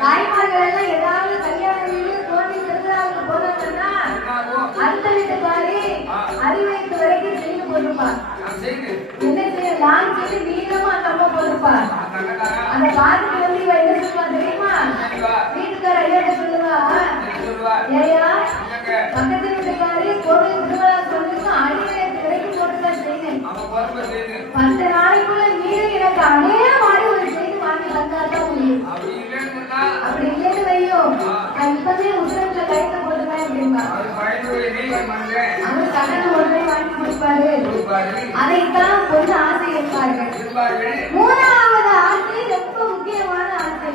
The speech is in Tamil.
தாய்மார்கள் எல்லாம் ஏதாவது கல்யாண வீடு கோவில் திருவிழாவுக்கு போனாங்கன்னா அந்த வீட்டுக்காரி அறிவயத்து வரைக்கும் செய்து போட்டுப்பார். என்ன செய்ய நான் செய்து நீளமா அந்த அம்மா போட்டுப்பார். அந்த பாட்டுக்கு வந்து இவ என்ன சொல்லுவா தெரியுமா? வீட்டுக்கார ஐயா சொல்லுவா, ஏயா பக்கத்து வீட்டுக்காரி கோவில் திருவிழா சொல்லிட்டு அறிவயத்து வரைக்கும் போட்டுதான் செய்யுங்க. 10 நாளைக்குள்ள நீரு எனக்கு அதே மாதிரி ஒரு செய்தி வாங்கி வந்தாதான் முடியும். அப்படி இல்லைன்னு வையோ நான் இப்பவே உத்தரவுல கைத்த போட்டுவேன் அப்படின்பா. அவர் கடனை உடனே வாங்கி கொடுப்பாரு. அதைத்தான் பொண்ணு ஆசை இருப்பார்கள். 3வது ஆசை ரொம்ப முக்கியமான ஆசை.